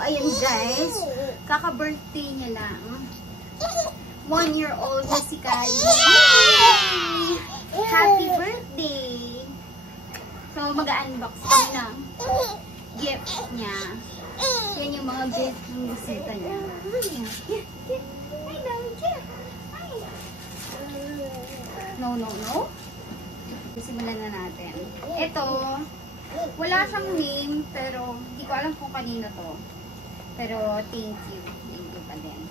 ayan guys. Kaka-birthday niya lang. 1-year-old na si Kali. Happy birthday! So, mag-unbox kami ng gift niya. Yan yung mga gift ng bisita niya. No. Simulan na natin. Ito, wala siyang name, pero hindi ko alam kung kanino to. Pero, thank you. Thank you pa din.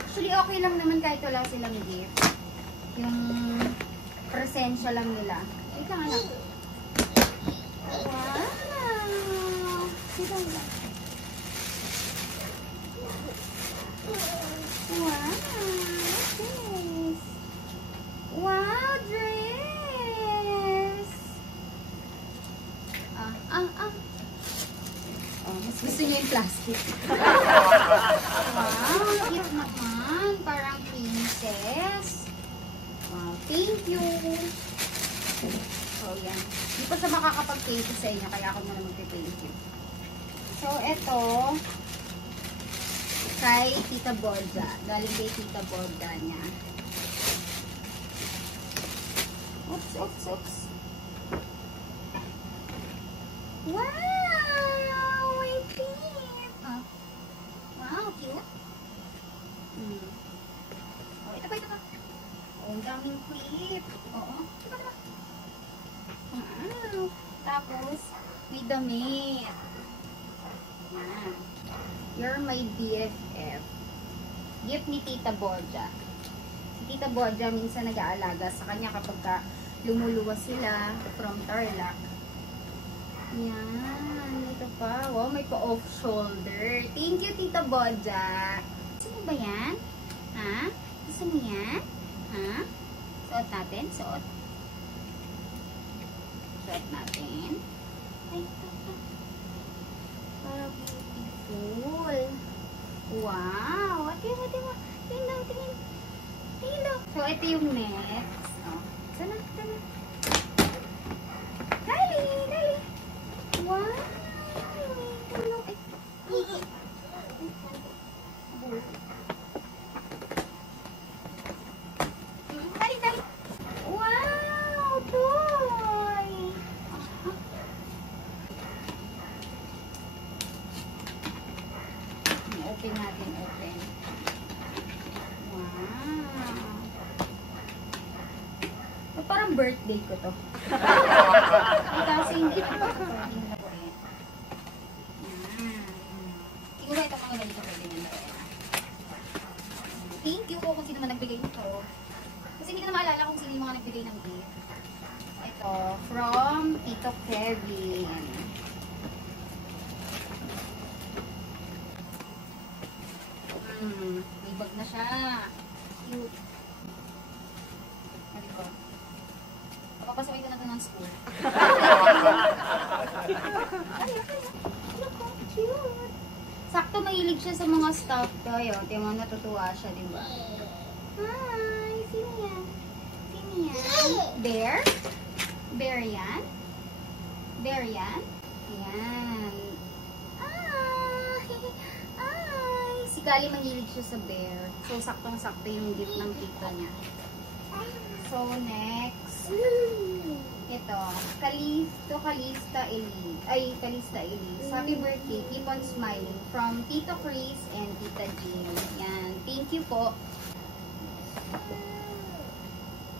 Actually, okay lang naman kahit wala silang gift. Yung presensya lang nila. Wait lang, anak. Wow! Sino ba? Wow! What's this? Wow, dress! Oh, mas gusto niya yung plastic. Wow, cute naman. Parang princess. Wow, thank you. So, yan. Hindi pa siya makakapag-thank you sa inyo, kaya ako muna mag-thank you. So, eto, kay Tita Borja. Galing kay Tita Borja niya. Oops. Wow! My teeth! Wow, cute. Oh, ito pa. Oh, ang daming clip. Oo. Ito pa. Wow. Tapos, may damit. Yan. You're my BFF. Gift ni Tita Borja. Si Tita Borja minsan nag-aalaga sa kanya kapag lumuluwas sila from Tarlac. Yan. Ito pa. Wow, may pa-off shoulder. Thank you, Tita Borja. Gusto mo ba yan? Ha? Gusto mo yan? Ha? Suot natin? Suot natin. Ay, ito pa. Para beautiful. Wow! Tingin daw. So, ito yung next. Oh. Sana. Dali! Wow! Dali! Wow! Toy! Open natin. Wow! Parang birthday ko to. Kasi hindi ko ito. Siguro ito mga ganito pwede nito. Thank you po kung sino man nagbigay nito. Kasi hindi ko na maalala kung sino yung mga nagbigay ng gift. Ito, from Tito Kevin. May bag na siya. Cute. Ano ko? Papapasawin ko na ito ng school. Look how cute. Sakto mahilig siya sa mga stuff toy. Tingnan mo, natutuwa siya, diba? Hi! Sino yan? Bear? Bear yan? Ayan. Si Kali mahilig siya sa bear. So, saktong-sakto yung gift ng tita niya. So, next. Ito. Calista Elise. Happy birthday. Keep on smiling. From Tito Chris and Tita Jean. Yan. Thank you po.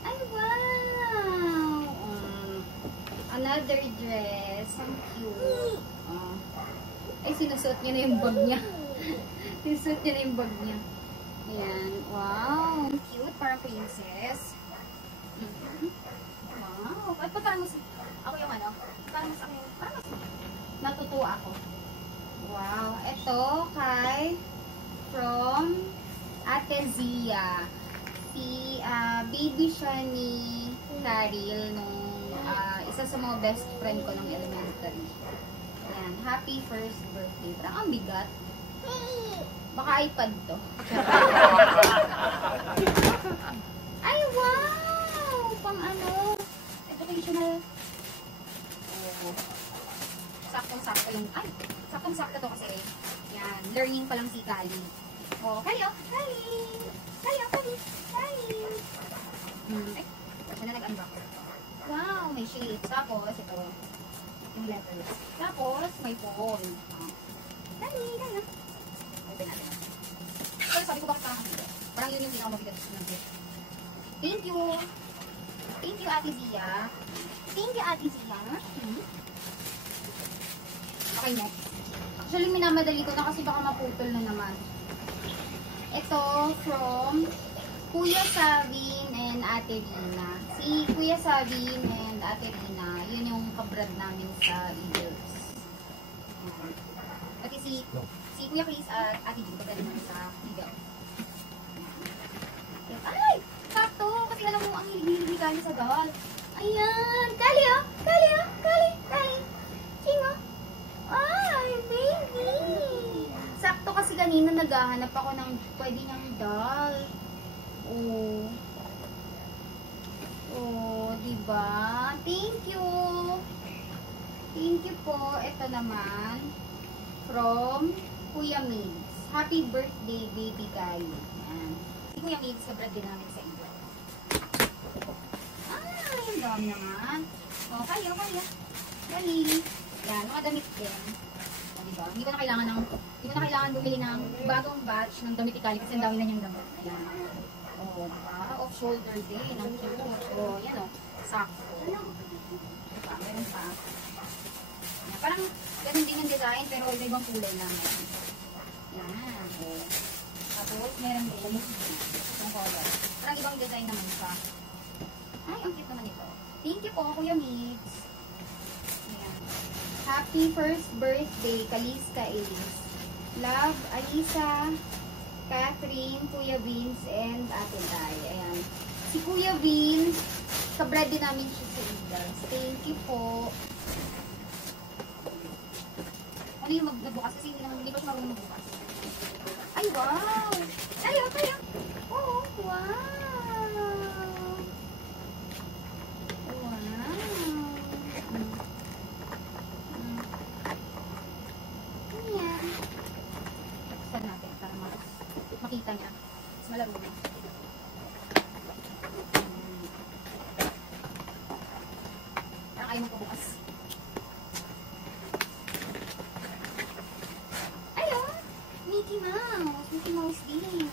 Ay, wow! Another dress. Ang cute. Ay, sinusuot niya na yung bag niya. Sinusuot niya na yung bag niya. Ayan. Wow! Cute. Parang princess. Wow! At parang mas, ako yung ano, parang mas natutuwa ako. Wow! Ito kay from Ate Zia. Si baby siya ni Karil nung isa sa mga best friend ko nung elementary. Ayan. Happy first birthday. Parang ang bigat. Baka iPad to. Ay, wow! Pang ano? Educational. saktong-sakto yung, ay, saktong-sakto to kasi, yan, learning pa lang si Kali. Oh, Kali. Ay, basta na nag-unbox. Wow, may shapes. Tapos, ito, yung letters. Tapos, may phone. Kali. Open natin. So, sabi ko bakit parang kapito. Parang yun yung pinakamabigat ng gift. Thank you, Ate Zia. Okay, next. Actually, minamadali ko na kasi baka maputol na naman. Ito, from Kuya Savin and Ate Rina. Si Kuya Savin and Ate Rina, yun yung kabrad namin sa Eagles. Pati si Kuya Chris at Ate Rina, kabrad namin sa Eagles. Ay! Sakto! Kasi alam mo, ang hilig ni Kali sa doll. Ayan! Kali! Chingo! Ay, baby! Sakto kasi kanina naghahanap ako ng pwede niyang doll. Oh, diba? Thank you po. Ito naman from Kuya Migs. Happy birthday, baby Kali. Ayan. Si Kuya Migs, kabrad din namin sa iyo. Ay, ang dami naman. Oh, kaya. Dali. Yan, mga damit din. O, diba? Hindi ko na kailangan bumili ng bagong batch ng damit ni Kali kasi ang dami na niyang damit. Ayan. Oh, diba? Off-shoulder din. Ang cute. Oh, yan o. Sakto. Diba? Meron pa. Yan. Parang ganun din yung design pero iba-ibang kulay lang. Yan. Oh. Tapos, meron din itong color. Parang ibang design naman siya. Ay, ang cute naman ito. Thank you po, Kuya Migs. Ayan. Happy first birthday, Kaliska Ace. Love, Alisa, Catherine, Kuya Vince, and Ate Day. Ayan. Si Kuya Vince, kabrad din namin siya sa Eagles. Thank you po. Ano yung magbukas? Kasi hindi pa siya marunong magbukas. Ay, wow! Tayo! Oh, wow! Makita niya. Mas malaro na. Parang ayaw magpabukas. Ayun! Mickey Mouse din.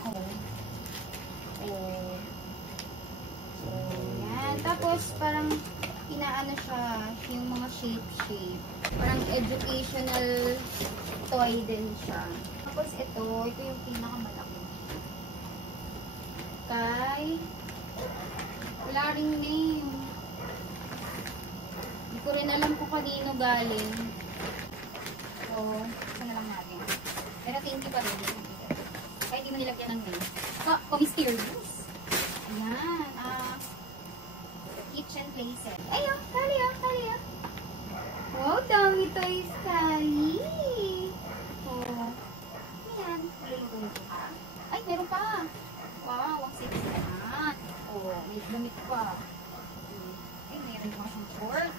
Yan. Tapos parang inaano siya yung mga shape. Parang educational toy din siya. Tapos ito yung pinakamalaki. Wala ring name. Hindi ko rin alam kung kanino galing. So, isa na lang natin. Pero thank you pa rin. Kaya hindi mo nilagyan ng name. Mysterious. Ayan. Kitchen playset. Ayun, Kali. Wow, dami toys, Kali. Ayan. Maluluto nito ka. Ay, meron pa. Wow, ang sexy naman. May damit pa. Ay, meron pa siyang short.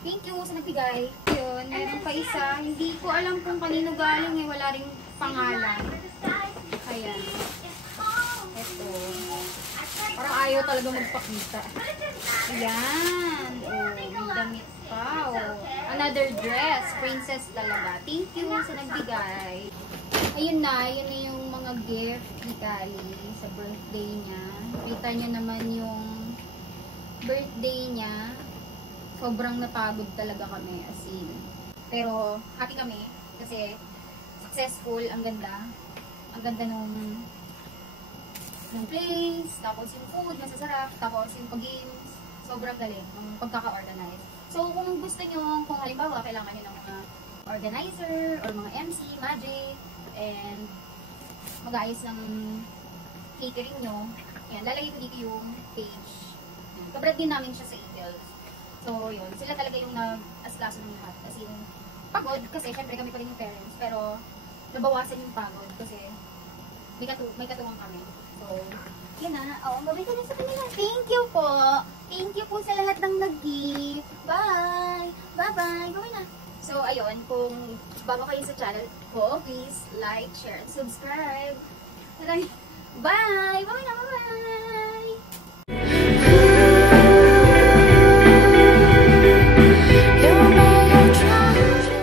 Thank you sa nagbigay. Yun, meron pa isa. Hindi ko alam kung kanino galing Wala ring pangalan. Ayan. Ito. Parang ayaw talaga magpakita. Ayan. May damit pa. Another dress. Princess talaga. Thank you sa nagbigay. Ayun na yung mga gift ni Kali sa birthday niya. Kita niyo naman yung birthday niya. Sobrang napagod talaga kami as in. Pero happy kami kasi successful, ang ganda. Ang ganda nung place, tapos yung food, masasarap, tapos yung pag-games, sobrang galing, ang pagkaka-organize. So kung gusto nyo, kung halimbawa kailangan nyo ng mga organizer or mga MC, magic, and mag-aayos ng catering nyo, yan, lalagay ko dito yung page. Kabrad din namin siya sa Eagles. So yun, sila talaga yung nag-aslaso ng lahat. Kasi yung pagod, kasi syempre kami pa rin yung parents, pero nabawasan yung pagod kasi may katuwang kami. So, yun na. Mabay ka na sa kanila. Thank you po. Thank you po sa lahat ng nag-gift. Bye! Bye-bye! Gawin na. So, ayun, kung bago kayo sa channel ko, please like, share, and subscribe. Bye! Bye na! Bye!